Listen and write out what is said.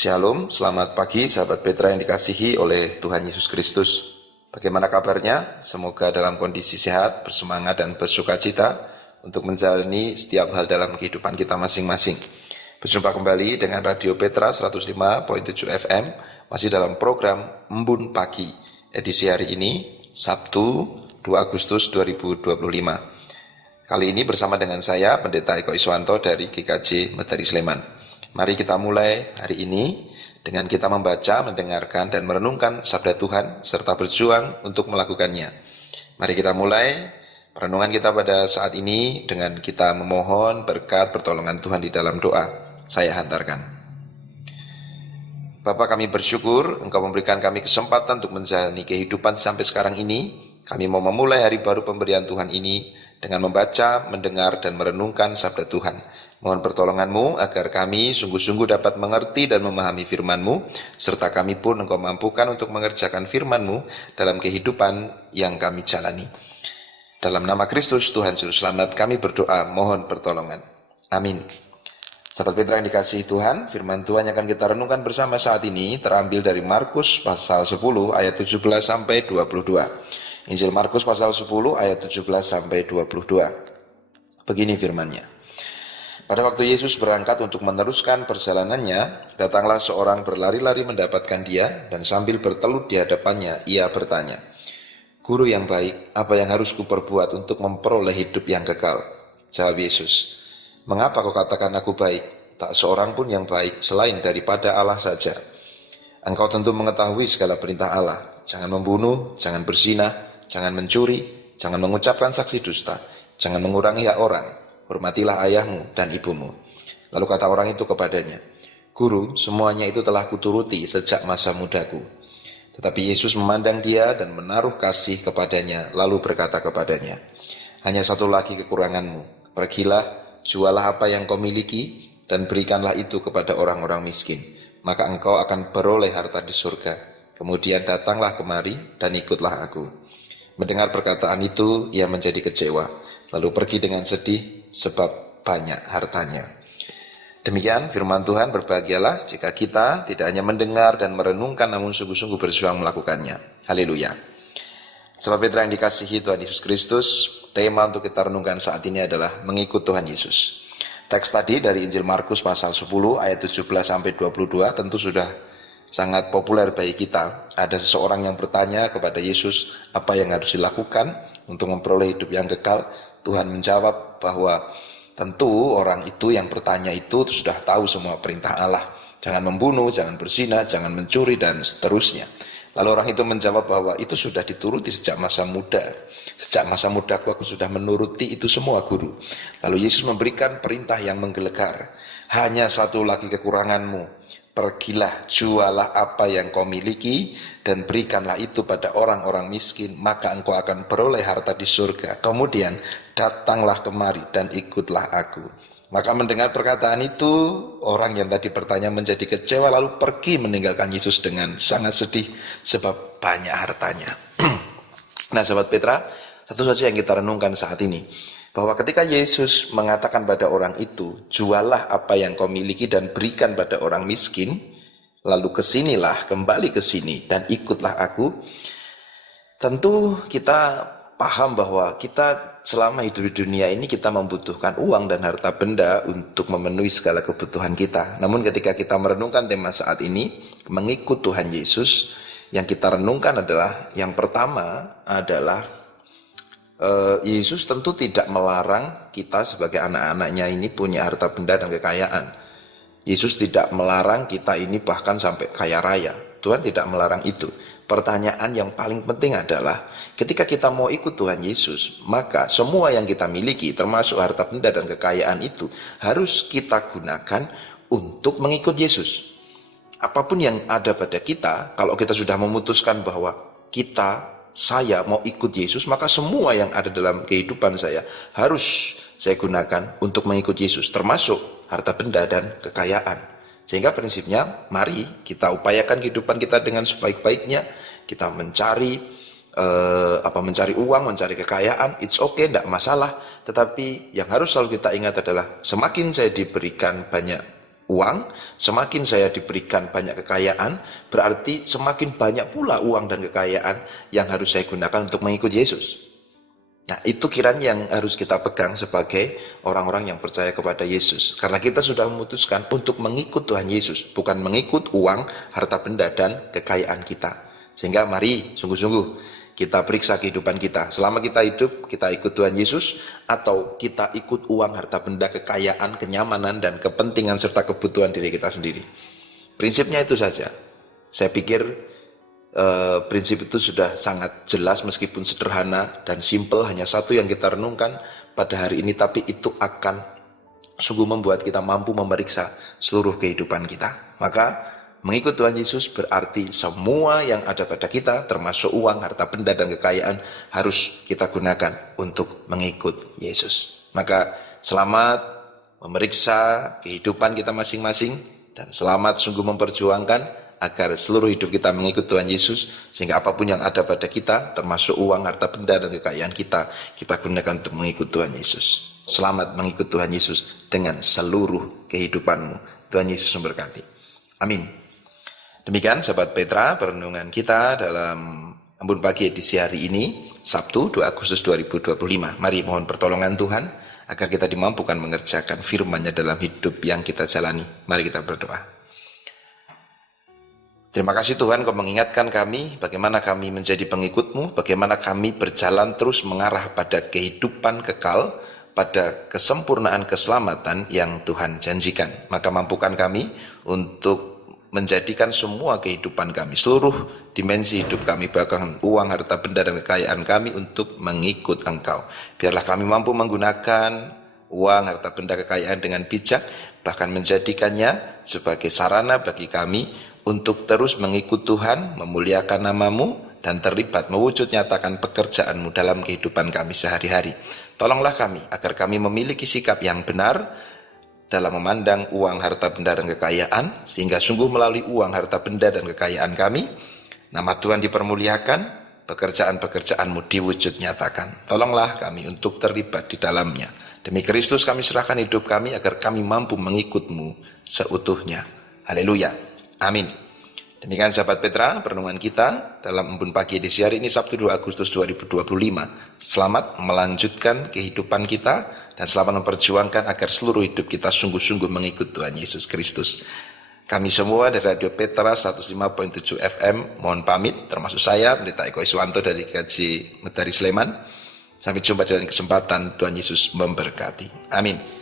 Shalom, selamat pagi sahabat Petra yang dikasihi oleh Tuhan Yesus Kristus. Bagaimana kabarnya? Semoga dalam kondisi sehat, bersemangat dan bersukacita untuk menjalani setiap hal dalam kehidupan kita masing-masing. Berjumpa kembali dengan Radio Petra 105.7 FM, masih dalam program Embun Pagi, edisi hari ini, Sabtu 2 Agustus 2025. Kali ini bersama dengan saya, Pendeta Eko Iswanto dari GKJ Medari Sleman. Mari kita mulai hari ini dengan kita membaca, mendengarkan, dan merenungkan sabda Tuhan, serta berjuang untuk melakukannya. Mari kita mulai perenungan kita pada saat ini dengan kita memohon berkat pertolongan Tuhan di dalam doa. Saya hantarkan. Bapa, kami bersyukur Engkau memberikan kami kesempatan untuk menjalani kehidupan sampai sekarang ini. Kami mau memulai hari baru pemberian Tuhan ini dengan membaca, mendengar, dan merenungkan sabda Tuhan. Mohon pertolongan-Mu agar kami sungguh-sungguh dapat mengerti dan memahami firman-Mu, serta kami pun Engkau mampukan untuk mengerjakan firman-Mu dalam kehidupan yang kami jalani. Dalam nama Kristus Tuhan Juru Selamat kami berdoa, mohon pertolongan. Amin. Sahabat Petra yang dikasihi Tuhan, firman Tuhan yang akan kita renungkan bersama saat ini terambil dari Markus pasal 10 ayat 17 sampai 22. Injil Markus pasal 10 ayat 17 sampai 22. Begini firman-Nya. Pada waktu Yesus berangkat untuk meneruskan perjalanannya, datanglah seorang berlari-lari mendapatkan dia, dan sambil bertelut di hadapannya, ia bertanya, "Guru yang baik, apa yang harus kuperbuat untuk memperoleh hidup yang kekal?" Jawab Yesus, "Mengapa kau katakan aku baik? Tak seorang pun yang baik selain daripada Allah saja. Engkau tentu mengetahui segala perintah Allah. Jangan membunuh, jangan berzinah, jangan mencuri, jangan mengucapkan saksi dusta, jangan mengurangi hak orang. Hormatilah ayahmu dan ibumu." Lalu kata orang itu kepadanya, "Guru, semuanya itu telah kuturuti sejak masa mudaku." Tetapi Yesus memandang dia dan menaruh kasih kepadanya, lalu berkata kepadanya, "Hanya satu lagi kekuranganmu. Pergilah, jualah apa yang kau miliki, dan berikanlah itu kepada orang-orang miskin. Maka engkau akan beroleh harta di surga. Kemudian datanglah kemari dan ikutlah aku." Mendengar perkataan itu, ia menjadi kecewa, lalu pergi dengan sedih, sebab banyak hartanya. Demikian firman Tuhan. Berbahagialah jika kita tidak hanya mendengar dan merenungkan, namun sungguh-sungguh berjuang melakukannya. Haleluya. Sahabat Petra yang dikasihi Tuhan Yesus Kristus, tema untuk kita renungkan saat ini adalah mengikut Tuhan Yesus. Teks tadi dari Injil Markus pasal 10 ayat 17 sampai 22 tentu sudah sangat populer bagi kita. Ada seseorang yang bertanya kepada Yesus apa yang harus dilakukan untuk memperoleh hidup yang kekal. Tuhan menjawab bahwa tentu orang itu yang bertanya itu sudah tahu semua perintah Allah. Jangan membunuh, jangan berzina, jangan mencuri, dan seterusnya. Lalu orang itu menjawab bahwa itu sudah dituruti sejak masa muda. Sejak masa mudaku aku sudah menuruti itu semua, Guru. Lalu Yesus memberikan perintah yang menggelegar. Hanya satu lagi kekuranganmu. Pergilah, jualah apa yang kau miliki, dan berikanlah itu pada orang-orang miskin, maka engkau akan beroleh harta di surga. Kemudian datanglah kemari dan ikutlah aku. Maka mendengar perkataan itu, orang yang tadi bertanya menjadi kecewa, lalu pergi meninggalkan Yesus dengan sangat sedih, sebab banyak hartanya. Nah sahabat Petra, satu saja yang kita renungkan saat ini, bahwa ketika Yesus mengatakan pada orang itu, jualah apa yang kau miliki dan berikan pada orang miskin, lalu kesinilah, kembali ke sini dan ikutlah aku. Tentu kita paham bahwa kita selama hidup di dunia ini kita membutuhkan uang dan harta benda untuk memenuhi segala kebutuhan kita. Namun ketika kita merenungkan tema saat ini, mengikut Tuhan Yesus, yang kita renungkan adalah, yang pertama adalah Yesus tentu tidak melarang kita sebagai anak-anaknya ini punya harta benda dan kekayaan. Yesus tidak melarang kita ini bahkan sampai kaya raya. Tuhan tidak melarang itu. Pertanyaan yang paling penting adalah ketika kita mau ikut Tuhan Yesus, maka semua yang kita miliki termasuk harta benda dan kekayaan itu harus kita gunakan untuk mengikut Yesus. Apapun yang ada pada kita, kalau kita sudah memutuskan bahwa saya mau ikut Yesus, maka semua yang ada dalam kehidupan saya harus saya gunakan untuk mengikut Yesus, termasuk harta benda dan kekayaan. Sehingga prinsipnya, mari kita upayakan kehidupan kita dengan sebaik-baiknya. Kita mencari uang, mencari kekayaan, it's okay, tidak masalah. Tetapi yang harus selalu kita ingat adalah semakin saya diberikan banyak uang, semakin saya diberikan banyak kekayaan, berarti semakin banyak pula uang dan kekayaan yang harus saya gunakan untuk mengikut Yesus. Nah, itu kiranya yang harus kita pegang sebagai orang-orang yang percaya kepada Yesus. Karena kita sudah memutuskan untuk mengikut Tuhan Yesus, bukan mengikut uang, harta benda, dan kekayaan kita. Sehingga mari sungguh-sungguh kita periksa kehidupan kita. Selama kita hidup, kita ikut Tuhan Yesus, atau kita ikut uang, harta benda, kekayaan, kenyamanan, dan kepentingan serta kebutuhan diri kita sendiri. Prinsipnya itu saja. Saya pikir prinsip itu sudah sangat jelas meskipun sederhana dan simple, hanya satu yang kita renungkan pada hari ini, tapi itu akan sungguh membuat kita mampu memeriksa seluruh kehidupan kita. Maka mengikut Tuhan Yesus berarti semua yang ada pada kita, termasuk uang, harta benda, dan kekayaan, harus kita gunakan untuk mengikut Yesus. Maka selamat memeriksa kehidupan kita masing-masing, dan selamat sungguh memperjuangkan agar seluruh hidup kita mengikut Tuhan Yesus, sehingga apapun yang ada pada kita, termasuk uang, harta benda, dan kekayaan kita gunakan untuk mengikut Tuhan Yesus. Selamat mengikut Tuhan Yesus dengan seluruh kehidupanmu. Tuhan Yesus memberkati. Amin. Demikian sahabat Petra, perenungan kita dalam Embun Pagi edisi hari ini, Sabtu 2 Agustus 2025. Mari mohon pertolongan Tuhan agar kita dimampukan mengerjakan firman-Nya dalam hidup yang kita jalani. Mari kita berdoa. Terima kasih Tuhan, Kau mengingatkan kami bagaimana kami menjadi pengikut-Mu, bagaimana kami berjalan terus mengarah pada kehidupan kekal, pada kesempurnaan keselamatan yang Tuhan janjikan. Maka mampukan kami untuk menjadikan semua kehidupan kami, seluruh dimensi hidup kami, bahkan uang, harta benda, dan kekayaan kami untuk mengikut Engkau. Biarlah kami mampu menggunakan uang, harta benda, kekayaan dengan bijak, bahkan menjadikannya sebagai sarana bagi kami untuk terus mengikut Tuhan, memuliakan nama-Mu, dan terlibat mewujud nyatakan pekerjaan-Mu dalam kehidupan kami sehari-hari. Tolonglah kami agar kami memiliki sikap yang benar dalam memandang uang, harta benda, dan kekayaan, sehingga sungguh melalui uang, harta benda, dan kekayaan kami, nama Tuhan dipermuliakan, pekerjaan-pekerjaan-Mu diwujud nyatakan. Tolonglah kami untuk terlibat di dalamnya. Demi Kristus kami serahkan hidup kami agar kami mampu mengikut-Mu seutuhnya. Haleluya. Amin. Demikian sahabat Petra, perenungan kita dalam Embun Pagi edisi hari ini, Sabtu 2 Agustus 2025. Selamat melanjutkan kehidupan kita dan selamat memperjuangkan agar seluruh hidup kita sungguh-sungguh mengikut Tuhan Yesus Kristus. Kami semua dari Radio Petra 105.7 FM mohon pamit, termasuk saya, Pendeta Eko Iswanto dari GKJ Medari Sleman. Sampai jumpa dalam kesempatan, Tuhan Yesus memberkati. Amin.